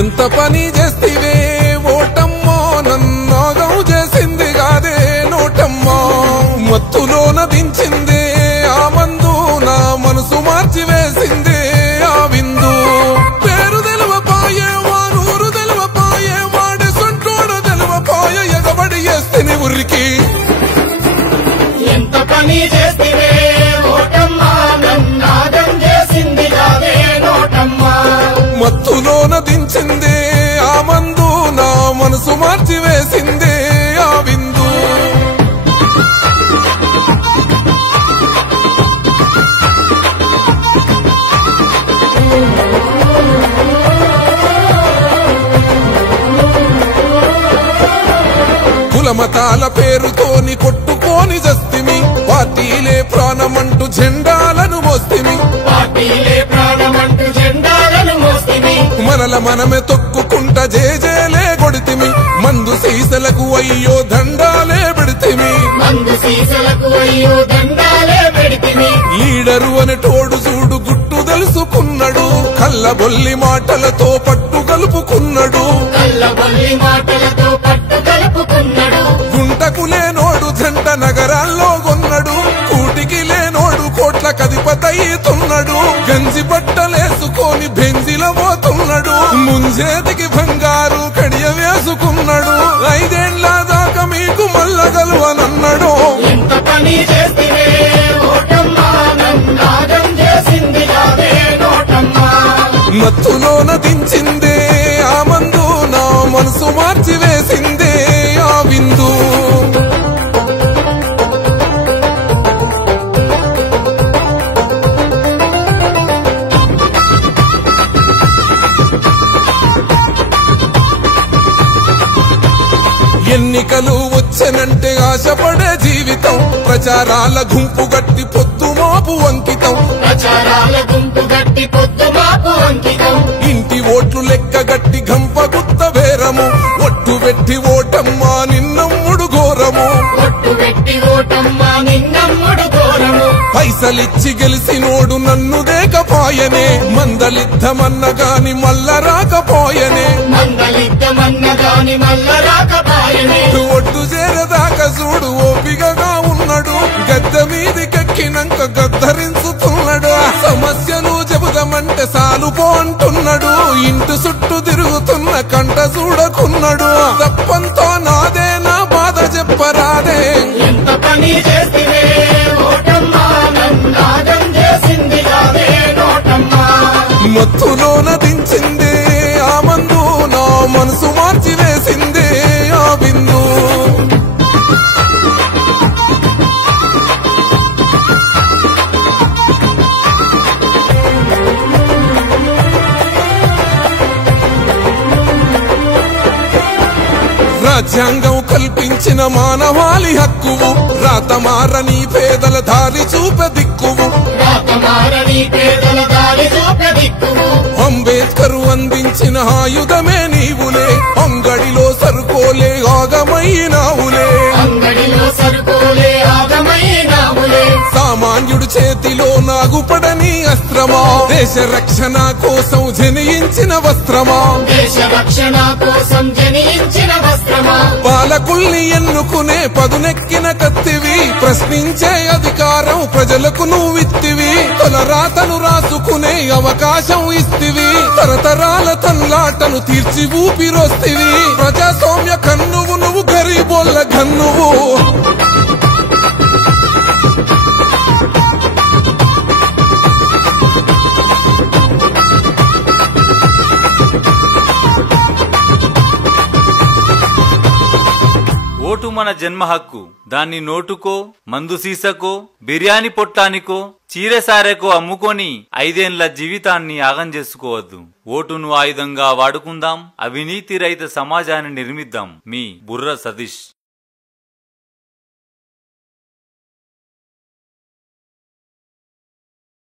ఎంత పని చేస్తివే ఓటమ్మో నన్నాగం చేసింది కాదే నోటమ్మో మత్తులోన దించిందే ఆ మందు నా మనసు మార్చి వేసిందే ఆ విందు పేరు తెలవపాయే వారూరు తెలవపాయే వాడి సొంటోడు తెలవపాయ ఎగబడి చేస్తేని ఉరికి ఎంత పని చేస్తివే ఓటమ్మా నన్నాగం చేసింది కాదే నోటమ్మా మత్తులోన దించిందే ఆ మందు నా మనసు మార్చి వేసిందే ఆ విందు కులమతాల పేరుతోని కొట్టుకోని జస్తిమి పార్టీలే ప్రాణమంటూ జెండాలను మోస్తిమి పార్టీలే ప్రాణమంటూ జెండాలను మోస్తిమి మనల మనమే తొక్కుకుంటా జేజేలే కొడితిమి మందు సీసలకు అయ్యో దండాలే పెడితిమి మందు సీసలకు అయ్యో దండాలే పెడితిమి లీడరు అని తోడు చూడు గుట్టు తెలుసుకున్నాడు కళ్ళబొల్లి మాటలతో పట్టు కలుపుకున్నాడు కళ్ళబొల్లి మాటలతో పట్టు కలుపుకున్నాడు గుంటకు లేనోడు జంట నగరాల్లో కొన్నాడు కూటికి లేనోడు కోట్ల కదిపతయ్యుతున్నాడు గంజి బట్టలేసుకొని బెంజిల పోతున్నాడు ముంజేతికి బంగారు కడియ వేసుకున్నాడు 5 ఏళ్ల దాకా మీకు మల్ల గలువనన్నాడు ఎంత పని చేస్తివే ఓటమ్మా నన్నాగం చేసింది కాదే నోటమ్మా మత్తులోన దించిందే ఆ మందు నా మనసు మార్చి వేసిందే ఆ విందు ఎన్నికలు వచ్చనంటే ఆశపడే జీవితం ప్రచారాల గుంపు గట్టి పొద్దు మాపు అంకితం ప్రచారాల గుంపు గట్టి పొద్దు మాపు అంకితం ఇంటి ఓట్లు లెక్క గట్టి గంప గుత్త వేరము ఒట్టు పెట్టి ఓటమ్మా నిన్నమ్ముడు ఘోరము ఒట్టు పెట్టి ఓటమ్మా నిన్నమ్ముడు ఘోరము పైసలిచ్చి గెలిసినోడు నన్ను దేకపోయనే మందలిద్దమన్న గాని మల్ల రాకపోయనే మందలిద్దమన్న గాని మల్ల రాకపాయనే ఒడ్డు చేరదాకా చూడు ఓపికగా ఉన్నాడు గద్దె మీదికెక్కినాక గద్దరించుతున్నాడు సమస్యలు చెబుదామంటే సాలుపో అంటున్నాడు ఇంటి చుట్టూ తిరుగుతున్న కంట చూడకున్నాడు తప్పంతో నాదే నా బాధ చెప్పరాదే ఎంత పని చేస్తివే ఓటమ్మా నన్నాగం చేసింది కాదే నోటమ్మా మత్తులోన దించిందే ఆ మందు నా మనసు మార్చి వేసిందే ఆ బిందు రాజ్యాంగం కల్పించిన మానవాళి హక్కువు రాతమారని పేదల దారి చూపె దిక్కువు రాతమారని పేదల దారి చూపె దిక్కువు అంబేద్కరు అందించిన ఆయుధమే నీవులే అంగడిలో సరుకోలే ఆగమైనావులే అంగడిలో సరుకోలే ఆగమైనావులే సామాన్యుడు చేతిలో నాగుపడని అస్త్రమా దేశ రక్షణ కోసం జనించిన వస్త్రమా దేశ రక్షణ కోసం జనించిన వస్త్రమా పాలకుల్ని ఎన్నుకునే పదునెక్కిన కత్తివి ప్రశ్నించే అధికారం ప్రజలకు నువ్విత్తివి తొలరాతను రాసుకునే అవకాశం ఇస్తివి తరతరాల తన్లాటను తీర్చి ఊపిరొస్తివి ప్రజాస్వామ్య కన్నువు నువ్వు గరీబోళ్ళ గన్నువు ఓటు మన జన్మ హక్కు దాన్ని నోటుకో మందు సీసకో బిర్యానీ పొట్టానికో చీరసారెకో అమ్ముకొని 5 ఏళ్ల జీవితాన్ని ఆగం చేసుకోవద్దు ఓటును ఆయుధంగా వాడుకుందాం అవినీతి రహిత సమాజాన్ని నిర్మిద్దాం మీ బుర్ర సతీష్